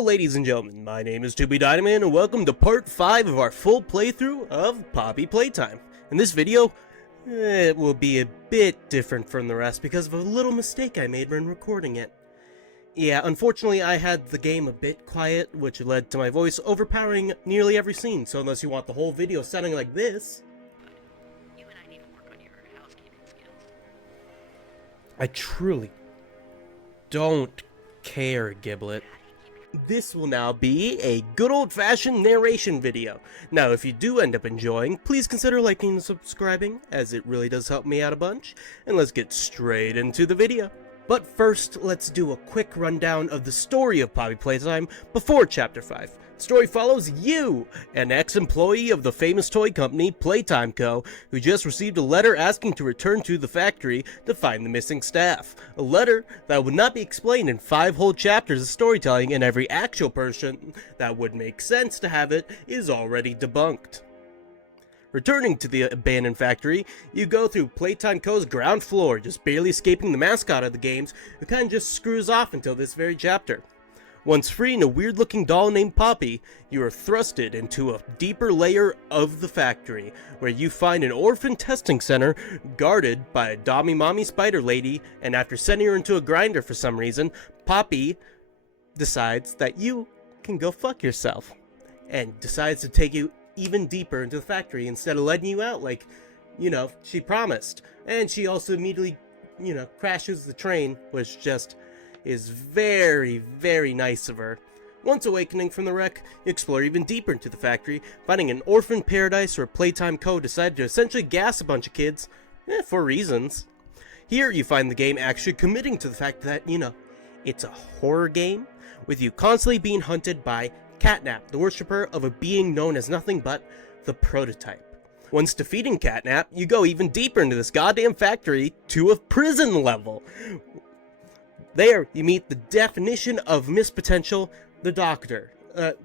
Hello ladies and gentlemen, my name is ToBeDynamite and welcome to part 5 of our full playthrough of Poppy Playtime. In this video, it will be a bit different from the rest because of a little mistake I made when recording it. Yeah, unfortunately I had the game a bit quiet, which led to my voice overpowering nearly every scene, so unless you want the whole video sounding like this... You and I need to work on your housekeeping skills. I truly don't care, Giblet. This will now be a good old-fashioned narration video. Now, if you do end up enjoying, please consider liking and subscribing, as it really does help me out a bunch. And let's get straight into the video. But first, let's do a quick rundown of the story of Poppy Playtime before Chapter 5. The story follows you, an ex-employee of the famous toy company Playtime Co., who just received a letter asking to return to the factory to find the missing staff. A letter that would not be explained in 5 whole chapters of storytelling, and every actual person that would make sense to have it is already debunked. Returning to the abandoned factory, you go through Playtime Co.'s ground floor, just barely escaping the mascot of the games, who kinda just screws off until this very chapter. Once freeing a weird-looking doll named Poppy, you are thrusted into a deeper layer of the factory, where you find an orphan testing center guarded by a dommy-mommy spider lady, and after sending her into a grinder for some reason, Poppy decides that you can go fuck yourself, and decides to take you even deeper into the factory instead of letting you out like, she promised. And she also immediately, crashes the train, which just is very, very nice of her. Once awakening from the wreck, you explore even deeper into the factory, finding an orphan paradise where Playtime Co. decided to essentially gas a bunch of kids, for reasons. Here you find the game actually committing to the fact that, it's a horror game, with you constantly being hunted by Catnap, the worshipper of a being known as nothing but the Prototype. Once defeating Catnap, you go even deeper into this goddamn factory to a prison level. There, you meet the definition of Miss Potential, the Doctor.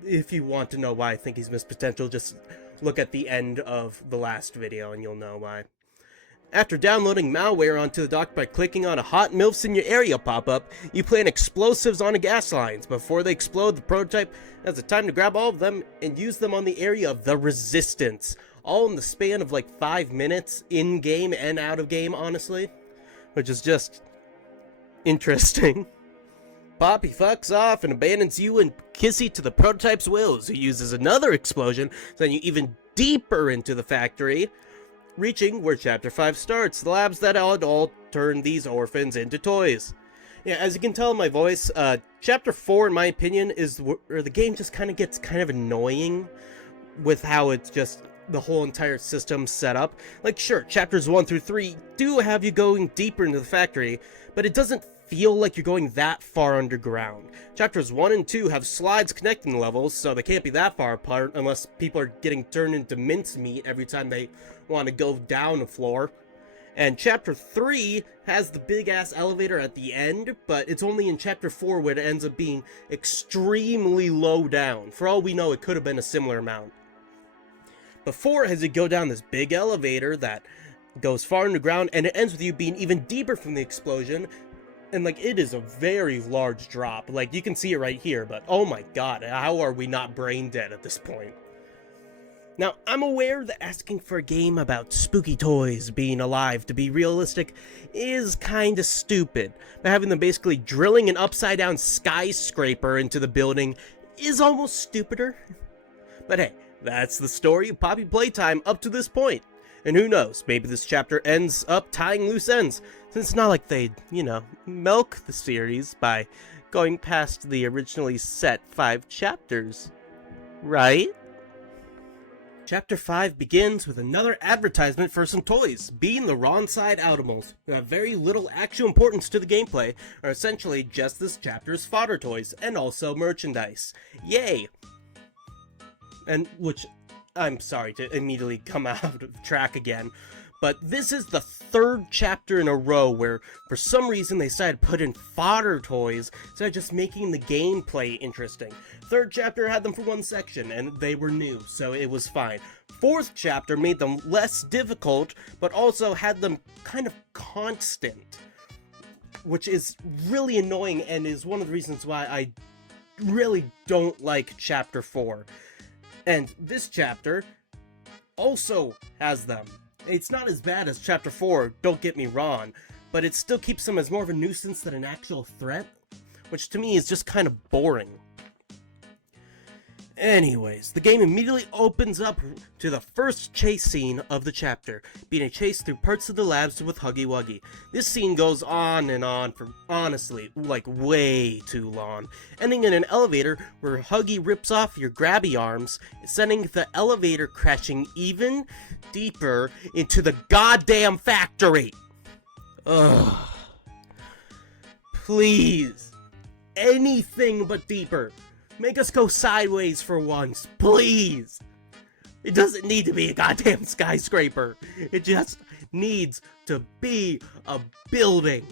If you want to know why I think he's Miss Potential, just look at the end of the last video and you'll know why. After downloading malware onto the dock by clicking on a hot MILFs in your area pop-up, you plant explosives on the gas lines. Before they explode, the Prototype has the time to grab all of them and use them on the area of the Resistance. All in the span of like 5 minutes, in-game and out-of-game, honestly. Which is just interesting. Poppy fucks off and abandons you and Kissy to the Prototype's wills, who uses another explosion, sending you even deeper into the factory, reaching where Chapter 5 starts, the labs that all turn these orphans into toys. Yeah, as you can tell in my voice, Chapter 4, in my opinion, is where the game just gets kind of annoying with how it's just the whole entire system set up. Like, sure, Chapters 1 through 3 do have you going deeper into the factory, but it doesn't feel like you're going that far underground. Chapters 1 and 2 have slides connecting the levels, so they can't be that far apart unless people are getting turned into mincemeat every time they want to go down a floor. And Chapter 3 has the big-ass elevator at the end, but it's only in Chapter 4 where it ends up being extremely low down. For all we know, it could have been a similar amount. Before, as you go down this big elevator that goes far underground, and it ends with you being even deeper from the explosion. And, like, it is a very large drop. Like, you can see it right here, but oh my god, how are we not brain dead at this point? Now, I'm aware that asking for a game about spooky toys being alive to be realistic is kinda stupid, but having them basically drilling an upside-down skyscraper into the building is almost stupider. But hey, that's the story of Poppy Playtime up to this point. And who knows, maybe this chapter ends up tying loose ends, since it's not like they, milk the series by going past the originally set 5 chapters. Right? Chapter 5 begins with another advertisement for some toys, being the wrong side Outimals, who have very little actual importance to the gameplay, are essentially just this chapter's fodder toys, and also merchandise. Yay! And which, I'm sorry to immediately come out of track again, but this is the 3rd chapter in a row where, for some reason, they decided to put in fodder toys instead of just making the gameplay interesting. 3rd chapter had them for one section, and they were new, so it was fine. 4th chapter made them less difficult, but also had them kind of constant, which is really annoying and is one of the reasons why I really don't like Chapter 4. And this chapter also has them. It's not as bad as Chapter 4, don't get me wrong, but it still keeps them as more of a nuisance than an actual threat, which to me is just kind of boring. Anyways, the game immediately opens up to the first chase scene of the chapter, being a chase through parts of the labs with Huggy Wuggy. This scene goes on and on for, honestly, like way too long, ending in an elevator where Huggy rips off your grabby arms, sending the elevator crashing even deeper into the goddamn factory. Ugh. Please. Anything but deeper. Make us go sideways for once, please! It doesn't need to be a goddamn skyscraper. It just needs to be a building.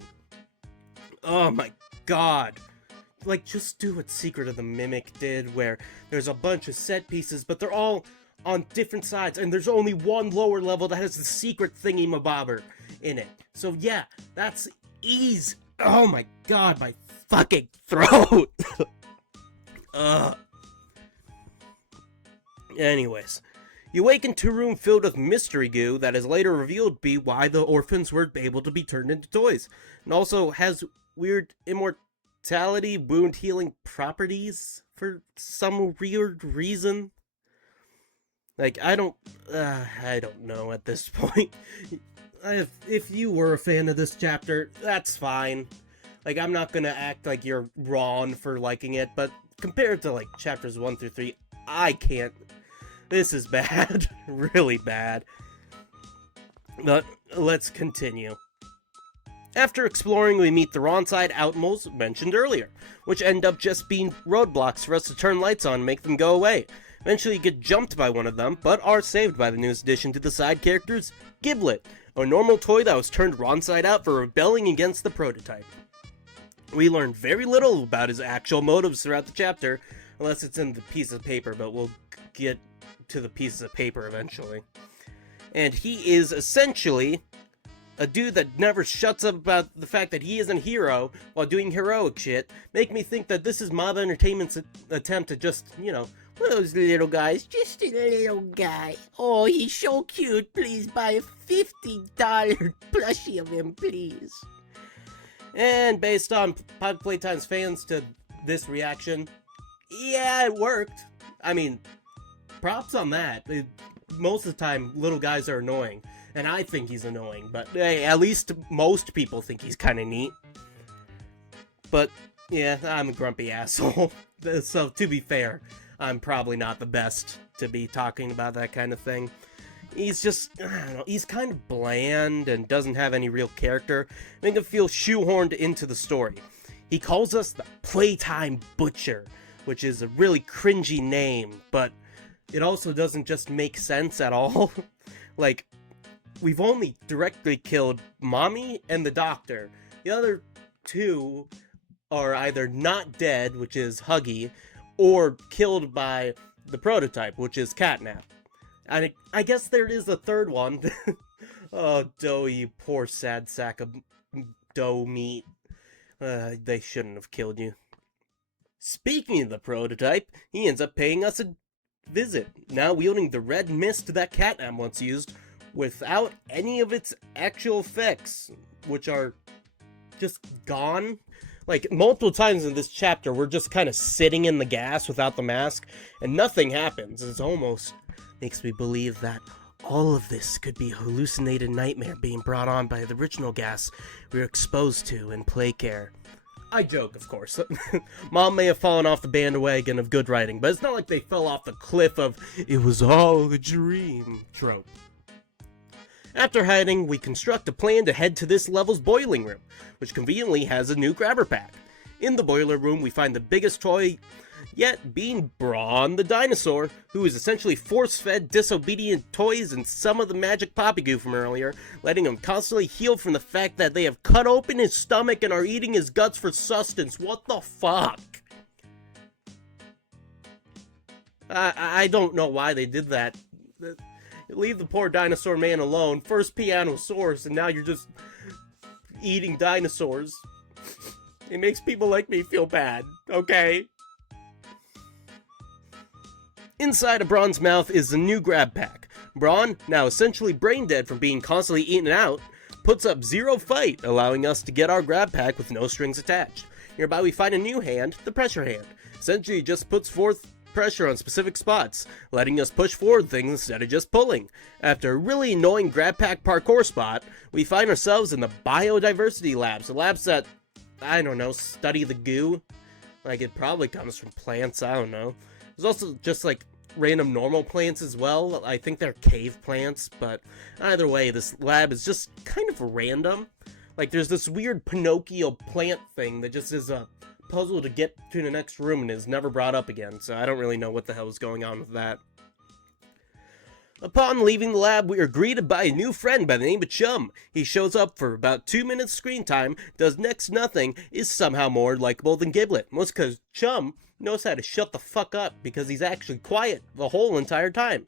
Oh my god. Like, just do what Secret of the Mimic did, where there's a bunch of set pieces, but they're all on different sides, and there's only one lower level that has the secret thingy-mabobber in it. So yeah, that's easy. Oh my god, my fucking throat! Anyways, you awaken to a room filled with mystery goo that is later revealed to be why the orphans were able to be turned into toys, and also has weird immortality, wound healing properties for some weird reason. Like, I don't know at this point. If you were a fan of this chapter, that's fine. Like, I'm not gonna act like you're wrong for liking it, but compared to, like, chapters 1 through 3, I can't. This is bad. Really bad. But, let's continue. After exploring, we meet the wrong side outmoles mentioned earlier, which end up just being roadblocks for us to turn lights on and make them go away. Eventually, you get jumped by one of them, but are saved by the newest addition to the side characters, Giblet, a normal toy that was turned wrong side out for rebelling against the prototype. We learn very little about his actual motives throughout the chapter, unless it's in the piece of paper, but we'll get to the pieces of paper eventually. And he is essentially a dude that never shuts up about the fact that he isn't a hero while doing heroic shit. Make me think that this is Mob Entertainment's attempt to just, you know, those little guys, just a little guy. Oh, he's so cute. Please buy a $50 plushie of him, please. And based on Playtime's fans to this reaction, yeah, it worked. I mean, props on that. Most of the time, little guys are annoying. And I think he's annoying, but hey, at least most people think he's kind of neat. But, yeah, I'm a grumpy asshole. So, to be fair, I'm probably not the best to be talking about that kind of thing. He's just, I don't know, he's kind of bland and doesn't have any real character, making him feel shoehorned into the story. He calls us the Playtime Butcher, which is a really cringy name, but it also doesn't just make sense at all. Like, we've only directly killed Mommy and the Doctor. The other two are either not dead, which is Huggy, or killed by the prototype, which is Catnap. And I guess there is a third one. Oh, Doe, you poor sad sack of dough meat. They shouldn't have killed you. Speaking of the prototype, he ends up paying us a visit, now wielding the red mist that Catnap once used, without any of its actual effects, which are just gone. Like, multiple times in this chapter, we're just kind of sitting in the gas without the mask, and nothing happens. It almost makes me believe that all of this could be a hallucinated nightmare being brought on by the original gas we were exposed to in Playcare. I joke, of course. Mom may have fallen off the bandwagon of good writing, but it's not like they fell off the cliff of "it was all a dream" trope. After hiding, we construct a plan to head to this level's boiling room, which conveniently has a new grabber pack. In the boiler room, we find the biggest toy yet, being Brawn the dinosaur, who is essentially force-fed disobedient toys and some of the magic poppy goo from earlier, letting him constantly heal from the fact that they have cut open his stomach and are eating his guts for sustenance. What the fuck? I don't know why they did that. Leave the poor dinosaur man alone. First Pianosaurus, and now you're just eating dinosaurs. It makes people like me feel bad, okay? Inside of Braun's mouth is the new grab pack. Braun, now essentially brain dead from being constantly eaten out, puts up zero fight, allowing us to get our grab pack with no strings attached. Nearby we find a new hand, the pressure hand. Essentially it just puts forth pressure on specific spots, letting us push forward things instead of just pulling. After a really annoying grab pack parkour spot, we find ourselves in the biodiversity labs, the labs that, I don't know, study the goo. Like, it probably comes from plants, I don't know. There's also just like random normal plants as well. I think they're cave plants, but either way, this lab is just kind of random. Like, there's this weird Pinocchio plant thing that just is a puzzle to get to the next room and is never brought up again, so I don't really know what the hell is going on with that. Upon leaving the lab, we are greeted by a new friend by the name of Chum. He shows up for about 2 minutes screen time, does next nothing, is somehow more likable than Giblet. Most because Chum knows how to shut the fuck up because he's actually quiet the whole entire time.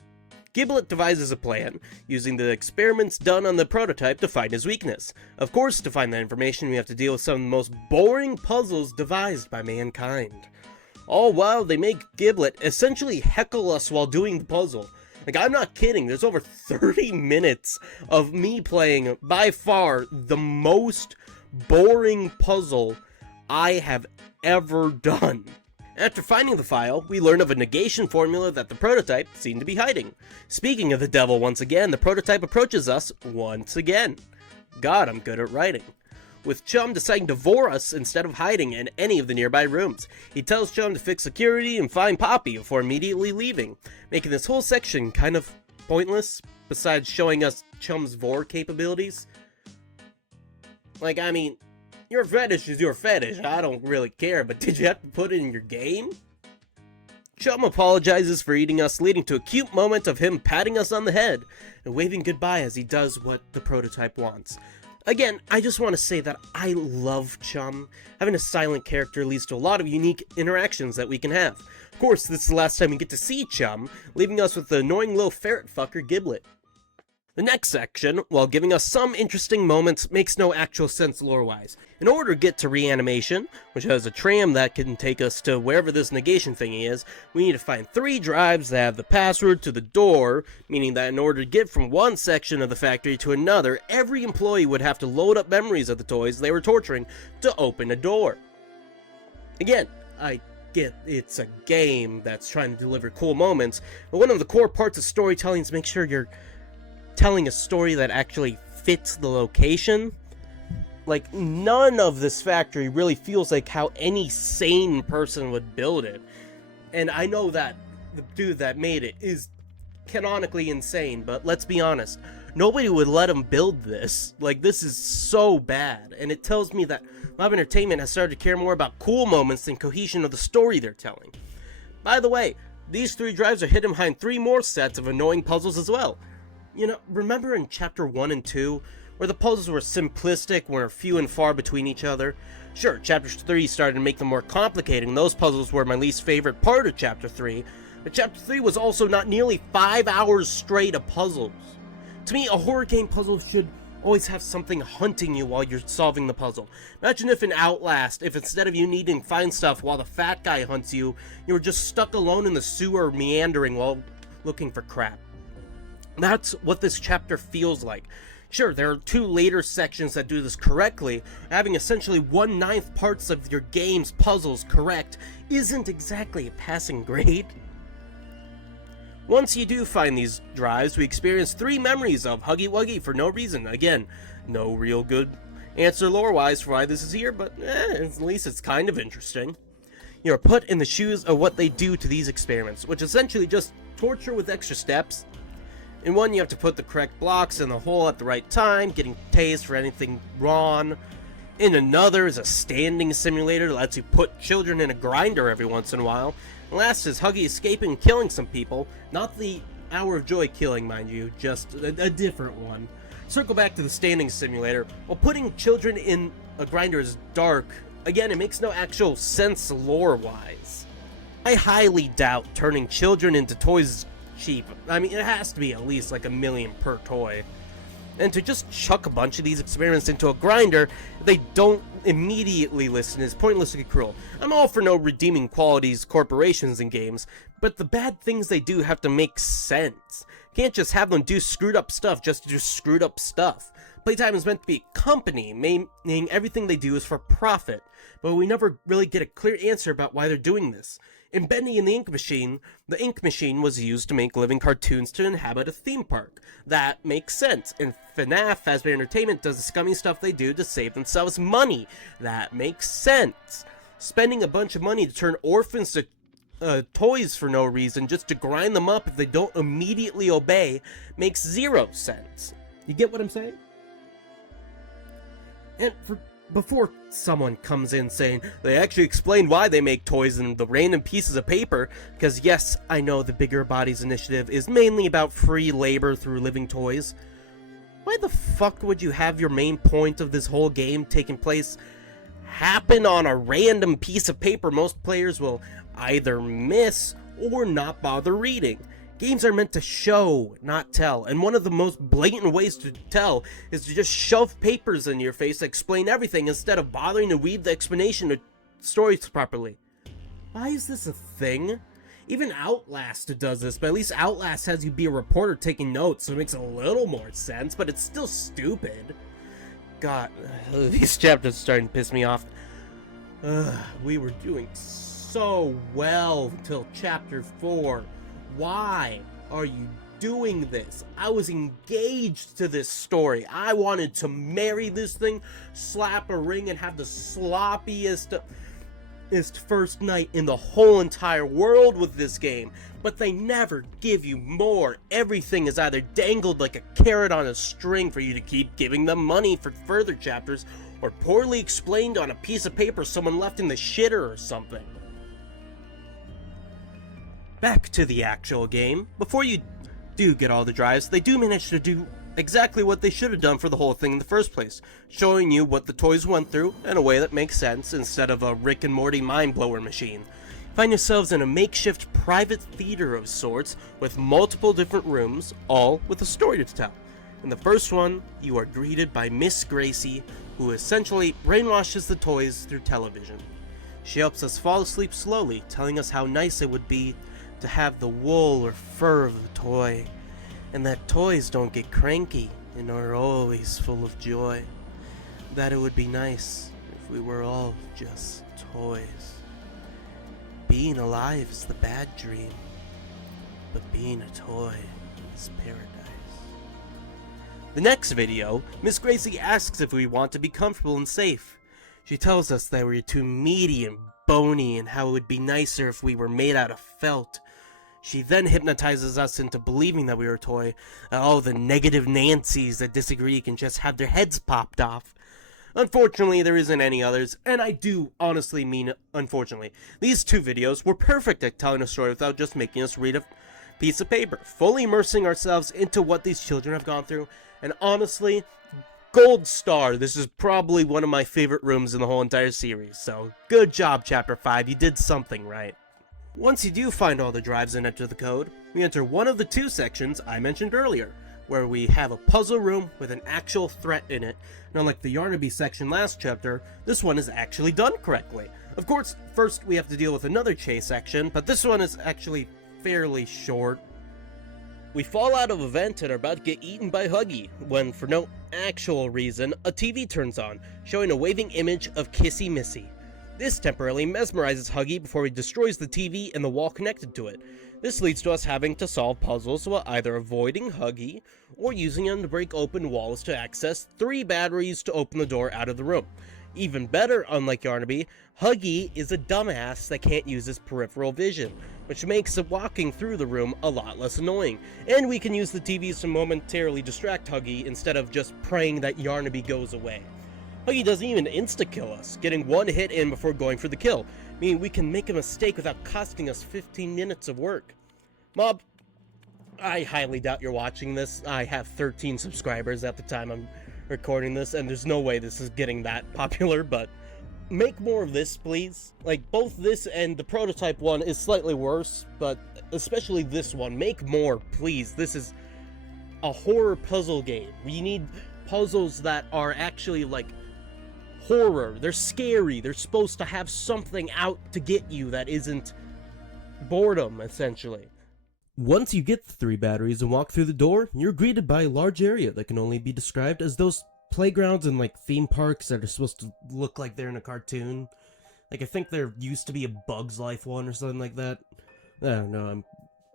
Giblet devises a plan, using the experiments done on the prototype to find his weakness. Of course, to find that information, we have to deal with some of the most boring puzzles devised by mankind. All while they make Giblet essentially heckle us while doing the puzzle. Like, I'm not kidding, there's over 30 minutes of me playing, by far, the most boring puzzle I have ever done. After finding the file, we learn of a negation formula that the prototype seemed to be hiding. Speaking of the devil once again, the prototype approaches us once again. God, I'm good at writing. With Chum deciding to vor us instead of hiding in any of the nearby rooms. He tells Chum to fix security and find Poppy before immediately leaving, making this whole section kind of pointless, besides showing us Chum's vor capabilities. Like, I mean, your fetish is your fetish, I don't really care, but did you have to put it in your game? Chum apologizes for eating us, leading to a cute moment of him patting us on the head and waving goodbye as he does what the prototype wants. Again, I just want to say that I love Chum. Having a silent character leads to a lot of unique interactions that we can have. Of course, this is the last time we get to see Chum, leaving us with the annoying little ferret fucker Giblet. The next section, while giving us some interesting moments, makes no actual sense lore-wise. In order to get to reanimation, which has a tram that can take us to wherever this negation thingy is, we need to find 3 drives that have the password to the door, meaning that in order to get from one section of the factory to another, every employee would have to load up memories of the toys they were torturing to open a door. Again, I get it's a game that's trying to deliver cool moments, but one of the core parts of storytelling is make sure you're telling a story that actually fits the location. Like, none of this factory really feels like how any sane person would build it. And I know that the dude that made it is canonically insane, but let's be honest, nobody would let him build this. Like, this is so bad, and it tells me that Live Entertainment has started to care more about cool moments than cohesion of the story they're telling. By the way, these 3 drives are hidden behind 3 more sets of annoying puzzles as well. You know, remember in Chapter 1 and 2, where the puzzles were simplistic, were few and far between each other? Sure, Chapter 3 started to make them more complicated, and those puzzles were my least favorite part of Chapter 3, but Chapter 3 was also not nearly 5 hours straight of puzzles. To me, a horror game puzzle should always have something hunting you while you're solving the puzzle. Imagine if in Outlast, if instead of you needing to find stuff while the fat guy hunts you, you were just stuck alone in the sewer meandering while looking for crap. That's what this chapter feels like. Sure, there are 2 later sections that do this correctly. Having essentially 1/9 parts of your game's puzzles correct isn't exactly a passing grade. Once you do find these drives, we experience 3 memories of Huggy Wuggy for no reason. Again, no real good answer lore-wise for why this is here, but at least it's kind of interesting. You're put in the shoes of what they do to these experiments, which essentially just torture with extra steps. In one, you have to put the correct blocks in the hole at the right time, getting tased for anything wrong. In another is a standing simulator that lets you put children in a grinder every once in a while. And last is Huggy escaping and killing some people. Not the Hour of Joy killing, mind you, just a different one. Circle back to the standing simulator. While putting children in a grinder is dark, again, it makes no actual sense lore-wise. I highly doubt turning children into toys cheap. I mean, it has to be at least like $1 million per toy. And to just chuck a bunch of these experiments into a grinder if they don't immediately listen is pointlessly cruel. I'm all for no redeeming qualities corporations in games, but the bad things they do have to make sense. Can't just have them do screwed up stuff just to do screwed up stuff. Playtime is meant to be a company, meaning everything they do is for profit, but we never really get a clear answer about why they're doing this. In Bendy and the Ink Machine was used to make living cartoons to inhabit a theme park. That makes sense. And FNAF, Fazbear Entertainment, does the scummy stuff they do to save themselves money. That makes sense. Spending a bunch of money to turn orphans to toys for no reason, just to grind them up if they don't immediately obey, makes zero sense. You get what I'm saying? And before someone comes in saying they actually explain why they make toys in the random pieces of paper, because yes, I know the Bigger Bodies initiative is mainly about free labor through living toys, why the fuck would you have your main point of this whole game taking place happen on a random piece of paper most players will either miss or not bother reading? Games are meant to show, not tell, and one of the most blatant ways to tell is to just shove papers in your face that explain everything instead of bothering to weave the explanation of stories properly. Why is this a thing? Even Outlast does this, but at least Outlast has you be a reporter taking notes, so it makes a little more sense, but it's still stupid. God, these chapters are starting to piss me off. We were doing so well until chapter 4. Why are you doing this? I was engaged to this story. I wanted to marry this thing, slap a ring, and have the sloppiest first night in the whole entire world with this game. But they never give you more. Everything is either dangled like a carrot on a string for you to keep giving them money for further chapters, or poorly explained on a piece of paper someone left in the shitter or something. Back to the actual game. Before you do get all the drives, they do manage to do exactly what they should have done for the whole thing in the first place, showing you what the toys went through in a way that makes sense instead of a Rick and Morty mind-blower machine. Find yourselves in a makeshift private theater of sorts with multiple different rooms, all with a story to tell. In the first one, you are greeted by Miss Gracie, who essentially brainwashes the toys through television. She helps us fall asleep slowly, telling us how nice it would be to have the wool or fur of the toy, and that toys don't get cranky and are always full of joy. That it would be nice if we were all just toys. Being alive is the bad dream, but being a toy is paradise. The next video, Miss Gracie asks if we want to be comfortable and safe. She tells us that we're too meaty and bony and how it would be nicer if we were made out of felt. She then hypnotizes us into believing that we are a toy. Oh, the negative Nancys that disagree can just have their heads popped off. Unfortunately, there isn't any others, and I do honestly mean unfortunately. These two videos were perfect at telling a story without just making us read a piece of paper, fully immersing ourselves into what these children have gone through, and honestly, gold star. This is probably one of my favorite rooms in the whole entire series, so good job, Chapter 5, you did something right. Once you do find all the drives and enter the code, we enter one of the two sections I mentioned earlier, where we have a puzzle room with an actual threat in it, and unlike the Yarnaby section last chapter, this one is actually done correctly. Of course, first we have to deal with another chase section, but this one is actually fairly short. We fall out of a vent and are about to get eaten by Huggy, when for no actual reason, a TV turns on, showing a waving image of Kissy Missy. This temporarily mesmerizes Huggy before he destroys the TV and the wall connected to it. This leads to us having to solve puzzles while either avoiding Huggy or using him to break open walls to access 3 batteries to open the door out of the room. Even better, unlike Yarnaby, Huggy is a dumbass that can't use his peripheral vision, which makes walking through the room a lot less annoying, and we can use the TVs to momentarily distract Huggy instead of just praying that Yarnaby goes away. Huggy doesn't even insta-kill us, getting 1 hit in before going for the kill, meaning we can make a mistake without costing us 15 minutes of work. Mob, I highly doubt you're watching this. I have 13 subscribers at the time I'm recording this, and there's no way this is getting that popular, but make more of this, please. Like, both this and the prototype one is slightly worse, but especially this one. Make more, please. This is a horror puzzle game. We need puzzles that are actually like horror. They're scary. They're supposed to have something out to get you that isn't boredom, essentially. Once you get the 3 batteries and walk through the door, you're greeted by a large area that can only be described as those playgrounds and like theme parks that are supposed to look like they're in a cartoon. Like, I think there used to be a Bug's Life one or something like that. I don't know, I'm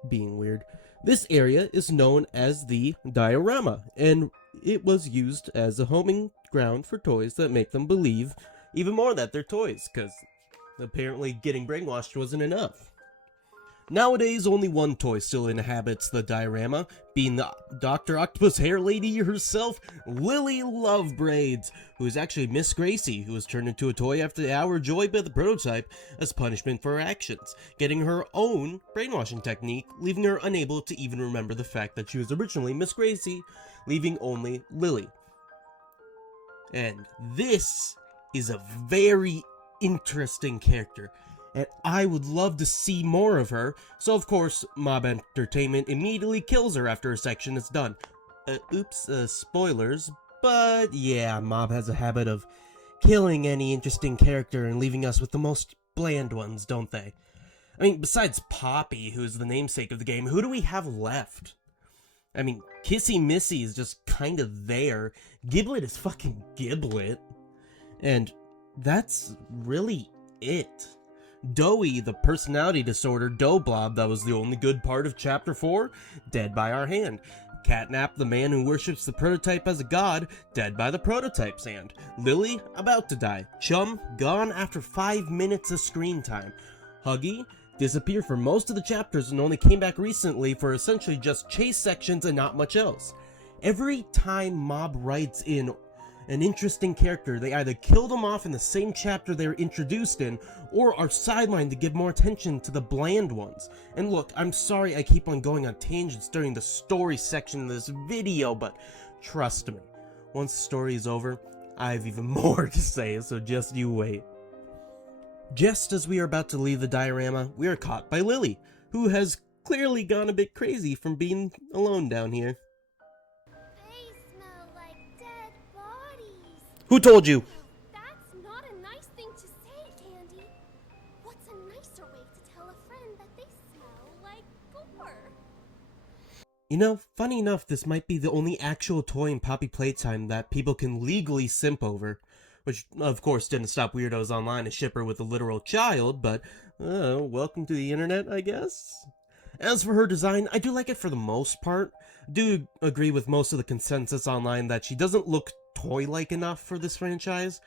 being weird. This area is known as the diorama, and it was used as a homing ground for toys that make them believe even more that they're toys, because apparently getting brainwashed wasn't enough. Nowadays, only one toy still inhabits the diorama, being the Dr. Octopus Hair Lady herself, Lily Lovebraids, who is actually Miss Gracie, who was turned into a toy after the hour joy by the prototype as punishment for her actions, getting her own brainwashing technique, leaving her unable to even remember the fact that she was originally Miss Gracie, leaving only Lily. And this is a very interesting character, and I would love to see more of her, so of course, Mob Entertainment immediately kills her after her section is done. Spoilers, but yeah, Mob has a habit of killing any interesting character and leaving us with the most bland ones, don't they? I mean, besides Poppy, who's the namesake of the game, who do we have left? I mean, Kissy Missy is just kind of there, Giblet is fucking Giblet, and that's really it. Doughy, the personality disorder Dough Blob that was the only good part of Chapter 4, dead by our hand. Catnap, the man who worships the prototype as a god, dead by the prototype's hand. Lily, about to die. Chum, gone after 5 minutes of screen time. Huggy, disappeared for most of the chapters and only came back recently for essentially just chase sections and not much else. Every time Mob writes in an interesting character, they either kill them off in the same chapter they were introduced in, or are sidelined to give more attention to the bland ones. And look, I'm sorry I keep on going on tangents during the story section of this video, but trust me, once the story is over, I have even more to say, so just you wait. Just as we are about to leave the diorama, we are caught by Lily, who has clearly gone a bit crazy from being alone down here. Who told you? That's not a nice thing to say, Candy. What's a nicer way to tell a friend that they smell like gore? You know, funny enough, this might be the only actual toy in Poppy Playtime that people can legally simp over. Which, of course, didn't stop weirdos online to ship her with a literal child, but, welcome to the internet, I guess? As for her design, I do like it for the most part. I do agree with most of the consensus online that she doesn't look toy-like enough for this franchise.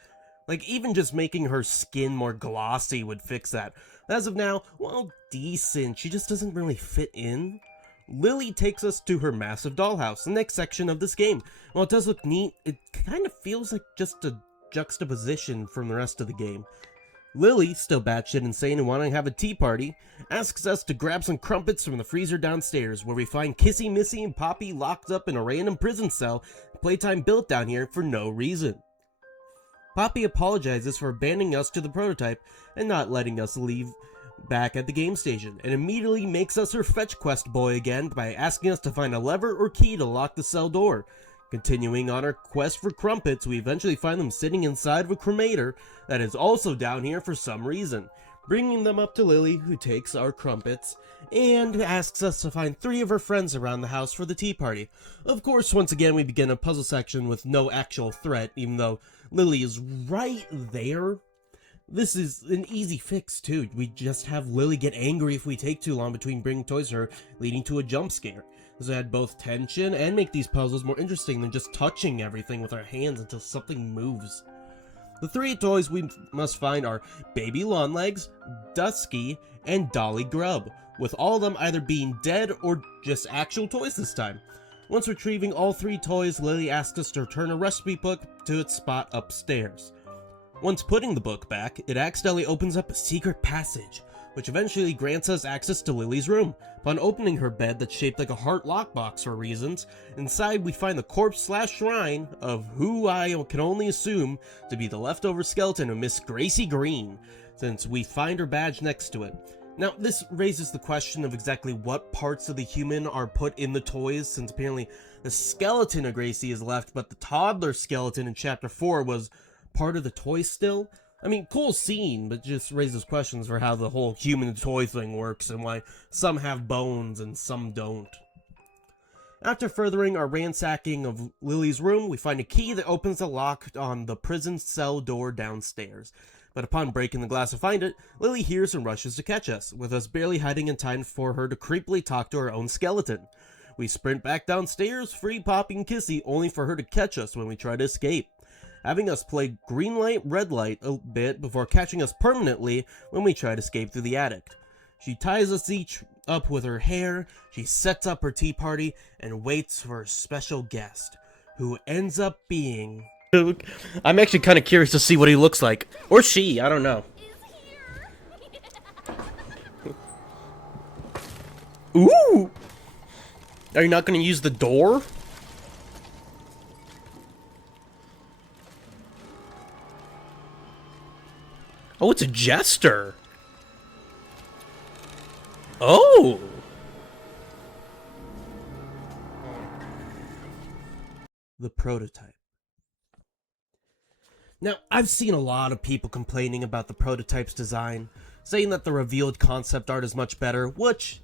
Like, even just making her skin more glossy would fix that. As of now, well, decent. She just doesn't really fit in. Lily takes us to her massive dollhouse, the next section of this game. While it does look neat, it kind of feels like just a juxtaposition from the rest of the game. Lily, still batshit insane and wanting to have a tea party, asks us to grab some crumpets from the freezer downstairs, where we find Kissy Missy and Poppy locked up in a random prison cell Playtime built down here for no reason. Poppy apologizes for abandoning us to the prototype and not letting us leave back at the game station, and immediately makes us her fetch quest boy again by asking us to find a lever or key to lock the cell door. Continuing on our quest for crumpets, we eventually find them sitting inside of a cremator that is also down here for some reason, bringing them up to Lily, who takes our crumpets and asks us to find 3 of her friends around the house for the tea party. Of course, once again, we begin a puzzle section with no actual threat, even though Lily is right there. This is an easy fix, too. We just have Lily get angry if we take too long between bringing toys to her, leading to a jump scare. This will add both tension and make these puzzles more interesting than just touching everything with our hands until something moves. The 3 toys we must find are Baby Longlegs, Dusky, and Dolly Grub, with all of them either being dead or just actual toys this time. Once retrieving all 3 toys, Lily asks us to return a recipe book to its spot upstairs. Once putting the book back, it accidentally opens up a secret passage, which eventually grants us access to Lily's room. Upon opening her bed that's shaped like a heart lockbox for reasons, inside we find the corpse/shrine of who I can only assume to be the leftover skeleton of Miss Gracie Green, since we find her badge next to it. Now, this raises the question of exactly what parts of the human are put in the toys, since apparently the skeleton of Gracie is left, but the toddler skeleton in Chapter 4 was part of the toy still. I mean, cool scene, but just raises questions for how the whole human-to-toy thing works and why some have bones and some don't. After furthering our ransacking of Lily's room, we find a key that opens the lock on the prison cell door downstairs. But upon breaking the glass to find it, Lily hears and rushes to catch us, with us barely hiding in time for her to creepily talk to her own skeleton. We sprint back downstairs, free Poppy and Kissy, only for her to catch us when we try to escape, having us play green light, red light a bit before catching us permanently when we try to escape through the attic. She ties us each up with her hair, she sets up her tea party, and waits for a special guest, who ends up being... I'm actually kind of curious to see what he looks like. Or she, I don't know. Ooh! Are you not going to use the door? Oh, it's a jester. Oh! The prototype. Now, I've seen a lot of people complaining about the prototype's design, saying that the revealed concept art is much better, which,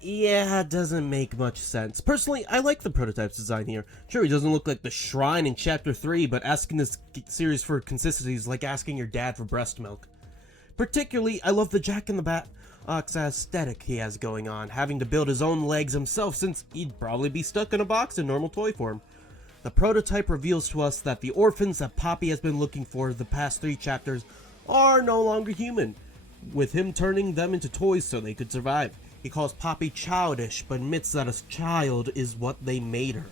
yeah, doesn't make much sense. Personally, I like the prototype's design here. Sure, he doesn't look like the shrine in Chapter 3, but asking this series for consistency is like asking your dad for breast milk. Particularly, I love the Jack in the Box aesthetic he has going on, having to build his own legs himself since he'd probably be stuck in a box in normal toy form. The prototype reveals to us that the orphans that Poppy has been looking for the past 3 chapters are no longer human, with him turning them into toys so they could survive. He calls Poppy childish, but admits that a child is what they made her.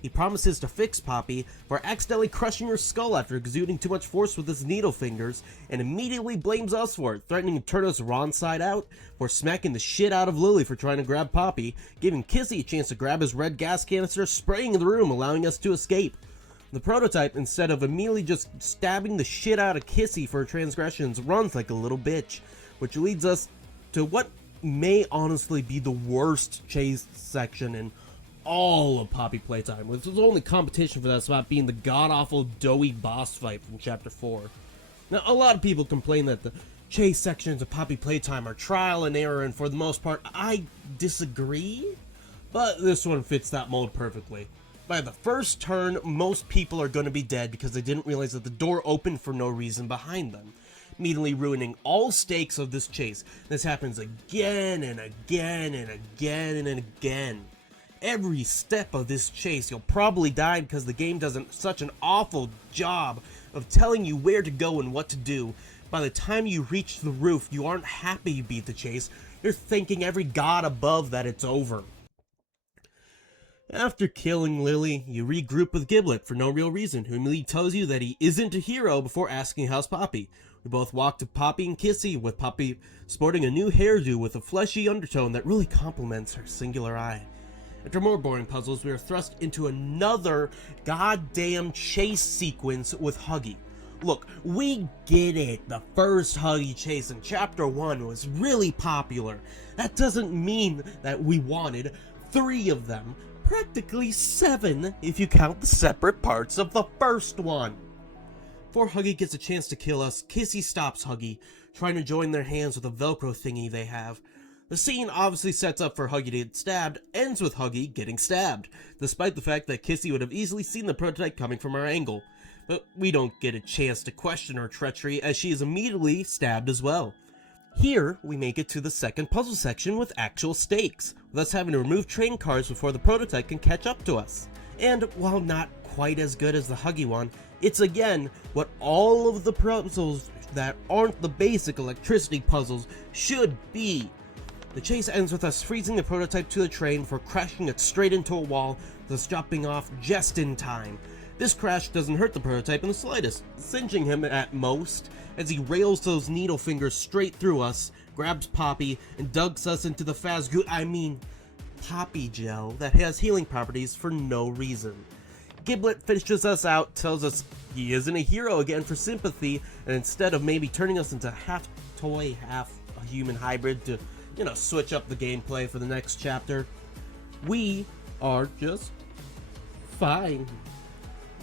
He promises to fix Poppy for accidentally crushing her skull after exuding too much force with his needle fingers, and immediately blames us for it, threatening to turn us wrong side out, for smacking the shit out of Lily for trying to grab Poppy, giving Kissy a chance to grab his red gas canister, spraying the room, allowing us to escape. The prototype, instead of immediately just stabbing the shit out of Kissy for her transgressions, runs like a little bitch, which leads us to what may honestly be the worst chase section in all of Poppy Playtime, with the only competition for that spot being the god-awful doughy boss fight from Chapter 4. Now, a lot of people complain that the chase sections of Poppy Playtime are trial and error, and for the most part, I disagree, but this one fits that mold perfectly. By the first turn, most people are going to be dead because they didn't realize that the door opened for no reason behind them, immediately ruining all stakes of this chase. This happens again and again and again and again. Every step of this chase, you'll probably die because the game does such an awful job of telling you where to go and what to do. By the time you reach the roof, you aren't happy you beat the chase. You're thanking every god above that it's over. After killing Lily, you regroup with Giblet for no real reason, who immediately tells you that he isn't a hero before asking how's Poppy. We both walk to Poppy and Kissy, with Poppy sporting a new hairdo with a fleshy undertone that really complements her singular eye. After more boring puzzles, we are thrust into another goddamn chase sequence with Huggy. Look, we get it. The first Huggy chase in Chapter 1 was really popular. That doesn't mean that we wanted 3 of them. Practically 7 if you count the separate parts of the first one. Before Huggy gets a chance to kill us, Kissy stops Huggy, trying to join their hands with a Velcro thingy they have. The scene obviously sets up for Huggy to get stabbed, ends with Huggy getting stabbed, despite the fact that Kissy would have easily seen the prototype coming from our angle. But we don't get a chance to question her treachery, as she is immediately stabbed as well. Here, we make it to the second puzzle section with actual stakes, with us having to remove train cars before the prototype can catch up to us. And while not quite as good as the Huggy one, it's again what all of the puzzles that aren't the basic electricity puzzles should be. The chase ends with us freezing the prototype to the train before crashing it straight into a wall, thus dropping off just in time. This crash doesn't hurt the prototype in the slightest, singeing him at most, as he rails those needle fingers straight through us, grabs Poppy, and dugs us into the Poppy gel that has healing properties for no reason. Giblet finishes us out, tells us he isn't a hero again for sympathy, and instead of maybe turning us into half toy, half a human hybrid to, you know, switch up the gameplay for the next chapter. We are just fine.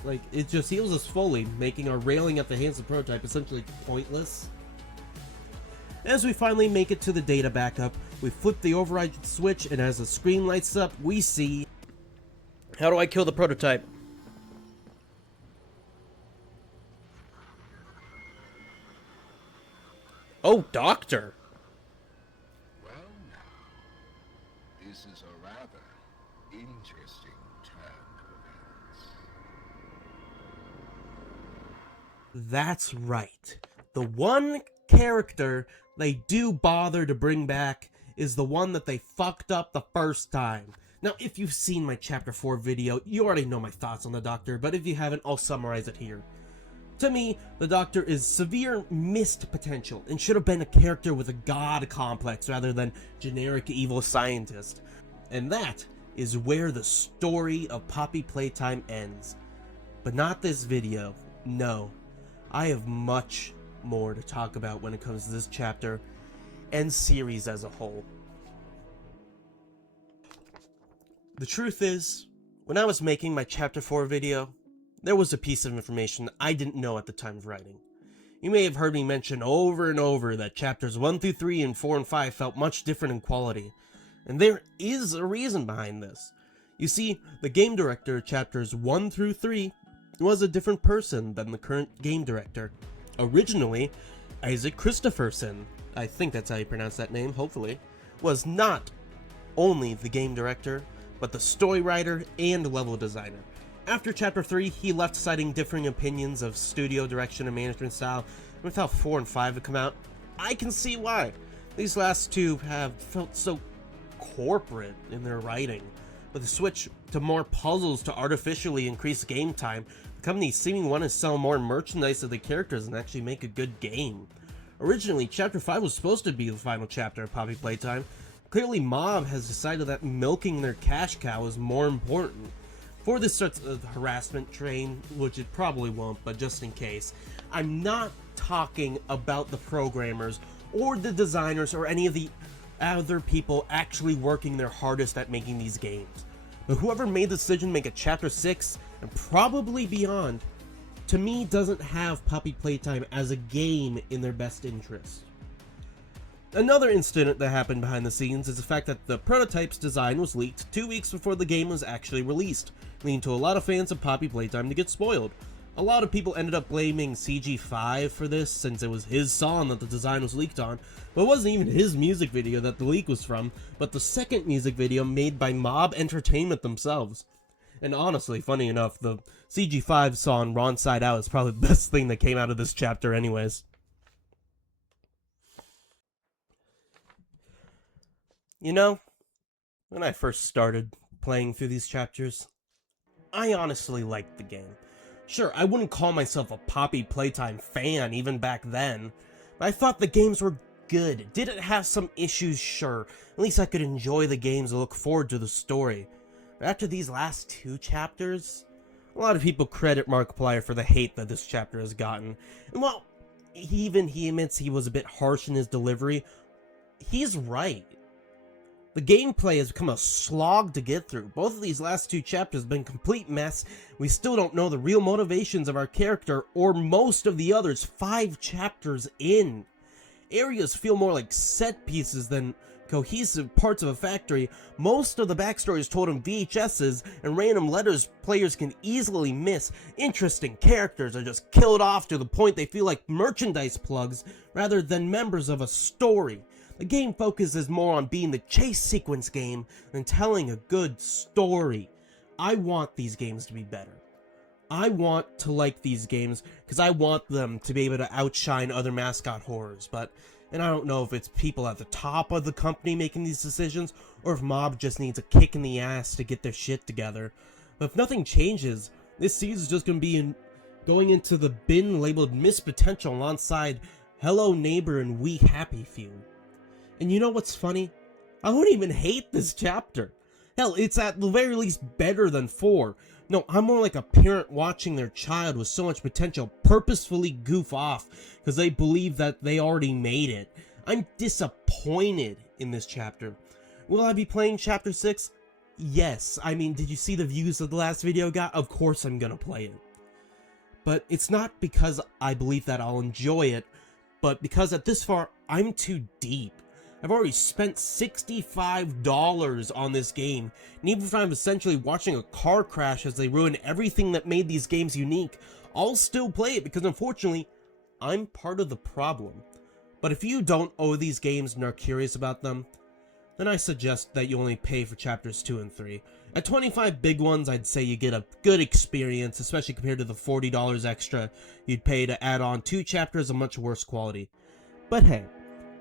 Like, it just heals us fully, making our railing at the hands of the prototype essentially pointless. As we finally make it to the data backup, we flip the override switch, and as the screen lights up, we see... How do I kill the prototype? Oh, Doctor! Well now, this is a rather interesting turn of events. That's right. The one character they do bother to bring back is the one that they fucked up the first time. Now, if you've seen my Chapter 4 video, you already know my thoughts on the Doctor, but if you haven't, I'll summarize it here. To me, the Doctor is severe missed potential and should have been a character with a god complex rather than generic evil scientist. And that is where the story of Poppy Playtime ends. But not this video, no. I have much more to talk about when it comes to this chapter and series as a whole. The truth is, when I was making my Chapter 4 video, there was a piece of information I didn't know at the time of writing. You may have heard me mention over and over that chapters 1 through 3 and 4 and 5 felt much different in quality, and there is a reason behind this. You see, the game director of chapters 1 through 3 was a different person than the current game director. Originally, Isaac Christopherson, I think that's how you pronounce that name, hopefully, was not only the game director, but the story writer and level designer. After Chapter 3, he left citing differing opinions of studio direction and management style. With how 4 and 5 have come out, I can see why. These last two have felt so corporate in their writing. With a switch to more puzzles to artificially increase game time, the company seemingly wanted to sell more merchandise of the characters and actually make a good game. Originally, Chapter 5 was supposed to be the final chapter of Poppy Playtime. Clearly, Mob has decided that milking their cash cow is more important. Before this starts the harassment train, which it probably won't, but just in case, I'm not talking about the programmers or the designers or any of the other people actually working their hardest at making these games. But whoever made the decision to make a Chapter 6 and probably beyond, to me doesn't have Poppy Playtime as a game in their best interest. Another incident that happened behind the scenes is the fact that the prototype's design was leaked 2 weeks before the game was actually released, leading to a lot of fans of Poppy Playtime to get spoiled. A lot of people ended up blaming CG5 for this, since it was his song that the design was leaked on, but it wasn't even his music video that the leak was from, but the second music video made by Mob Entertainment themselves. And honestly, funny enough, the CG5 song Wrong Side Out is probably the best thing that came out of this chapter anyways. You know, when I first started playing through these chapters, I honestly liked the game. Sure, I wouldn't call myself a Poppy Playtime fan even back then, but I thought the games were good. Did it have some issues? Sure. At least I could enjoy the games and look forward to the story. But after these last two chapters, a lot of people credit Markiplier for the hate that this chapter has gotten. And while he admits he was a bit harsh in his delivery, he's right. The gameplay has become a slog to get through. Both of these last two chapters have been a complete mess. We still don't know the real motivations of our character or most of the others 5 chapters in. Areas feel more like set pieces than cohesive parts of a factory. Most of the backstory is told in VHSs and random letters players can easily miss. Interesting characters are just killed off to the point they feel like merchandise plugs rather than members of a story. The game focuses more on being the chase sequence game than telling a good story. I want these games to be better. I want to like these games because I want them to be able to outshine other mascot horrors, and I don't know if it's people at the top of the company making these decisions or if Mob just needs a kick in the ass to get their shit together. But if nothing changes, this season is just going to be going into the bin labeled Missed Potential alongside Hello Neighbor and We Happy Few. And you know what's funny? I don't even hate this chapter. Hell, it's at the very least better than 4. No, I'm more like a parent watching their child with so much potential purposefully goof off because they believe that they already made it. I'm disappointed in this chapter. Will I be playing Chapter 6? Yes. I mean, did you see the views of the last video got? Of course I'm gonna play it. But it's not because I believe that I'll enjoy it, but because at this far, I'm too deep. I've already spent $65 on this game, and even if I'm essentially watching a car crash as they ruin everything that made these games unique, I'll still play it because unfortunately, I'm part of the problem. But if you don't owe these games and are curious about them, then I suggest that you only pay for chapters 2 and 3. At 25 big ones, I'd say you get a good experience, especially compared to the $40 extra you'd pay to add on 2 chapters of much worse quality. But hey,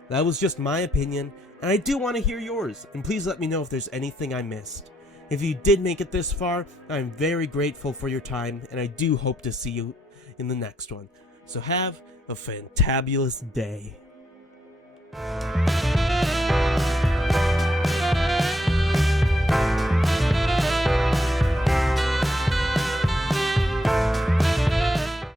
that was just my opinion, and I do want to hear yours, and please let me know if there's anything I missed. If you did make it this far, I'm very grateful for your time, and I do hope to see you in the next one. So have a fantabulous day.